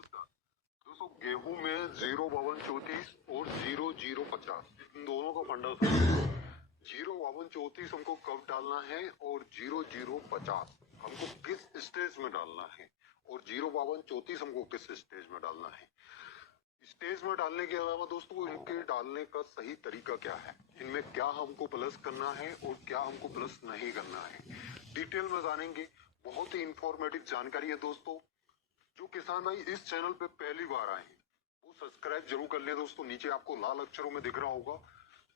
नमस्कार दोस्तों, गेहूं में 05234 और 0050 इन दोनों का फंडा सुनिए। 05234 हमको कब डालना है और 0050 हमको किस स्टेज में डालना है और 05234 हमको किस स्टेज में डालना है। स्टेज में डालने के अलावा दोस्तों इनके डालने का सही तरीका क्या है, इनमें क्या हमको प्लस करना है और क्या हमको प्लस नहीं करना है, डिटेल में जानेंगे। बहुत ही इंफॉर्मेटिव जानकारी है दोस्तों। जो किसान भाई इस चैनल पे पहली बार आए हैं वो सब्सक्राइब जरूर कर ले दोस्तों। नीचे आपको लाल अक्षरों में दिख रहा होगा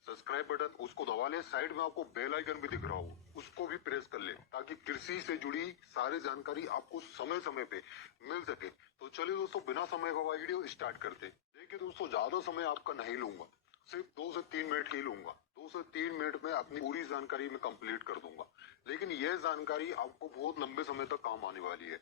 सब्सक्राइब बटन, उसको दबा ले। साइड में आपको बेल आइकन भी दिख रहा होगा, उसको भी प्रेस कर ले ताकि कृषि से जुड़ी सारी जानकारी आपको समय समय पे मिल सके। तो चलिए दोस्तों, बिना समय गवाए वीडियो स्टार्ट करते। देखिए दोस्तों, ज्यादा समय आपका नहीं लूंगा, सिर्फ 2 से 3 मिनट ही लूंगा। 2 से 3 मिनट में अपनी पूरी जानकारी में कंप्लीट कर दूंगा, लेकिन यह जानकारी आपको बहुत लंबे समय तक काम आने वाली है।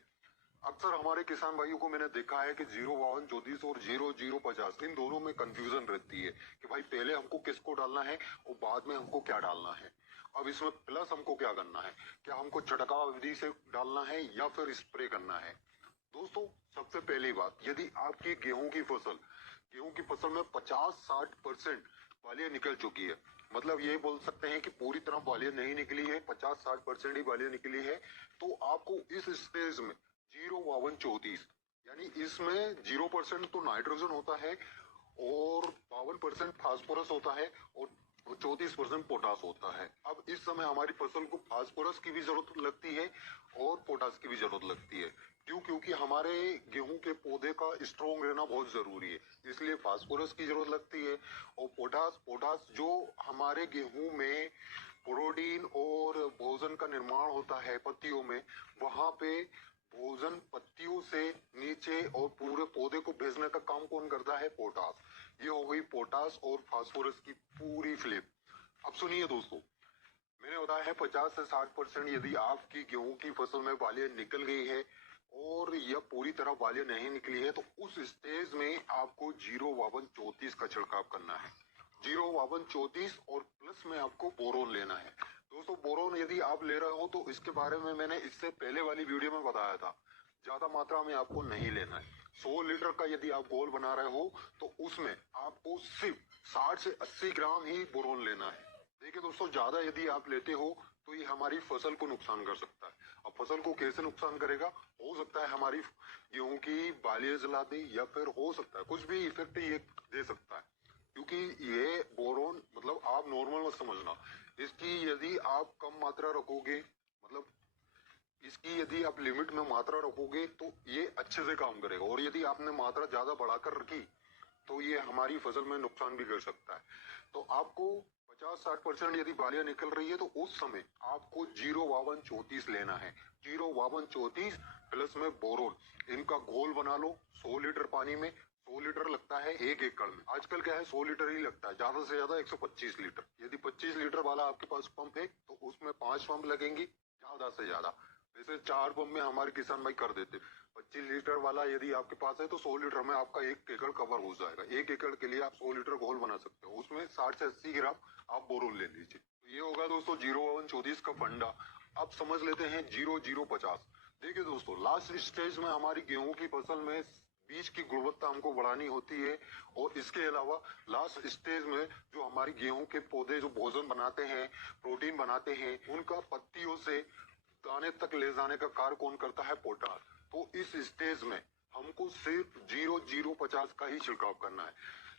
अक्सर हमारे किसान भाइयों को मैंने देखा है कि 05234 और 0050 इन दोनों में कंफ्यूजन रहती है कि भाई पहले हमको किसको डालना है और बाद में हमको क्या डालना है। अब इसमें प्लस हमको क्या करना है, क्या हमको छिड़काव विधि से डालना है या फिर स्प्रे करना है। दोस्तों सबसे पहली बात, यदि आपकी गेहूं की फसल में 50-60% बालियां निकल चुकी है, मतलब ये बोल सकते हैं कि पूरी तरह बालियां नहीं निकली है, 50-60% ही बालियां निकली है, तो आपको इस स्टेज में 05234 यानी इसमें 0% तो नाइट्रोजन होता है और 52% फास्फोरस होता है और 34% पोटास होता है। अब इस समय हमारी फसल को फास्फोरस की भी जरूरत लगती है और पोटास की भी जरूरत लगती है। क्यों? क्योंकि हमारे गेहूं के पौधे का स्ट्रॉन्ग रहना बहुत जरूरी है, इसलिए फास्फोरस की जरूरत लगती है। और पोटास जो हमारे गेहूं में प्रोटीन और भोजन का निर्माण होता है पत्तियों में, वहां पे भोजन पत्तियों से नीचे और पूरे पौधे को भेजने का काम कौन करता है? पोटास। ये हो गई पोटास और फास्फोरस की पूरी फ्लिप। अब सुनिए दोस्तों, मैंने बताया है 50 से 60% यदि आपकी गेहूं की फसल में बालियां निकल गई है और यह पूरी तरह बालियां नहीं निकली है, तो उस स्टेज में आपको 05234 का छिड़काव करना है। 05234 और प्लस में आपको बोरोन लेना है। दोस्तों बोरोन यदि आप ले रहे हो तो इसके बारे में मैंने इससे पहले वाली वीडियो में बताया था, ज्यादा मात्रा में आपको नहीं लेना है। 100 लीटर का यदि आप घोल बना रहे हो तो उसमें आपको सिर्फ 60 से 80 ग्राम ही बोरोन लेना है। देखिए दोस्तों, ज्यादा यदि आप लेते हो तो ये हमारी फसल को नुकसान कर सकता है। अब फसल को कैसे नुकसान करेगा? हो सकता है हमारी गेहूं की बालियां जला दे या फिर हो सकता है कुछ भी इफेक्ट ये दे सकता है। क्योंकि ये बोरोन मतलब आप नॉर्मल मत समझना, इसकी यदि आप कम मात्रा रखोगे, मतलब इसकी यदि आप लिमिट में मात्रा रखोगे तो ये अच्छे से काम करेगा, और यदि आपने मात्रा ज्यादा बढ़ाकर रखी तो ये हमारी फसल में नुकसान भी कर सकता है। तो आपको 50-60% यदि बालियां निकल रही है तो उस समय आपको 05234 लेना है। 05234 प्लस में बोरोन, इनका घोल बना लो 100 लीटर पानी में। 100 लीटर लगता है 1 एकड़ में, आजकल क्या है 100 लीटर ही लगता है, ज्यादा से ज्यादा 125 लीटर। यदि 25 लीटर वाला आपके पास पंप है तो उसमें 5 पंप लगेंगी ज्यादा से ज्यादा। वैसे 4 पंप में हमारे किसान भाई कर देते। 25 लीटर वाला यदि आपके पास है तो 100 लीटर में आपका 1 एकड़ कवर हो जाएगा। 1 एकड़ के लिए आप 100 लीटर घोल बना सकते हो, उसमें 60 से 80 ग्राम आप बोरोन ले लीजिए। तो ये होगा दोस्तों 05234 का फंडा। अब समझ लेते हैं 0050। देखिए दोस्तों, लास्ट स्टेज में हमारी गेहूं की फसल में बीज की गुणवत्ता हमको बढ़ानी होती है, और इसके अलावा लास्ट स्टेज में जो हमारी गेहूं के पौधे जो भोजन बनाते हैं, प्रोटीन बनाते हैं, उनका पत्तियों से दाने तक ले जाने का कार्य कौन करता है? पोटास। तो इस स्टेज में हमको सिर्फ 0050 का ही छिड़काव करना है।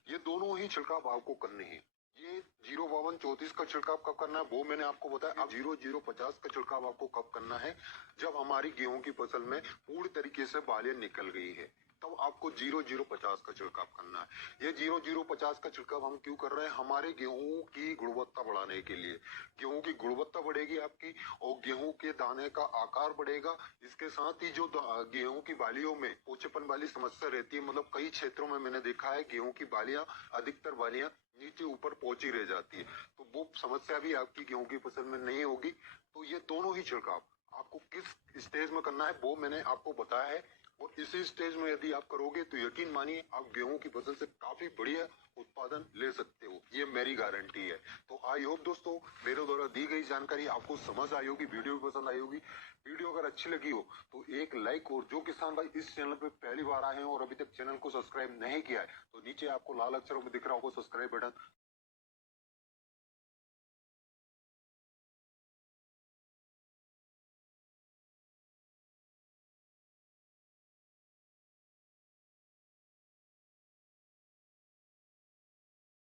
ये दोनों ही छिड़काव आपको करने हैं। ये 05234 का छिड़काव कब करना है वो मैंने आपको बताया। अब 0050 का छिड़काव आपको कब करना है? जब हमारी गेहूं की फसल में पूरी तरीके से बालियां निकल गई है, तब आपको 0050 का छिड़काव करना है। ये 0050 का छिड़काव हम क्यों कर रहे हैं? हमारे गेहूं की गुणवत्ता बढ़ाने के लिए। गेहूं की गुणवत्ता बढ़ेगी आपकी और गेहूं के दाने का आकार बढ़ेगा। इसके साथ ही जो गेहूं की बालियों में पोचेपन वाली समस्या रहती है, मतलब कई क्षेत्रों में मैंने देखा है गेहूं की बालियां, अधिकतर बालियां नीचे ऊपर पहुंची रह जाती है, तो वो समस्या भी आपकी गेहूं की फसल में नहीं होगी। तो ये दोनों ही छिड़काव आपको किस स्टेज में करना है वो मैंने आपको बताया है। और इसी स्टेज में यदि आप करोगे तो यकीन मानिए आप गेहूं की फसल से काफी बढ़िया उत्पादन ले सकते हो, ये मेरी गारंटी है। तो आई होप दोस्तों मेरे द्वारा दी गई जानकारी आपको समझ आई होगी, वीडियो भी पसंद आई होगी। वीडियो अगर अच्छी लगी हो तो एक लाइक, और जो किसान भाई इस चैनल पे पहली बार आए हैं और अभी तक चैनल को सब्सक्राइब नहीं किया है तो नीचे आपको लाल अक्षरों में दिख रहा होगा सब्सक्राइब बटन,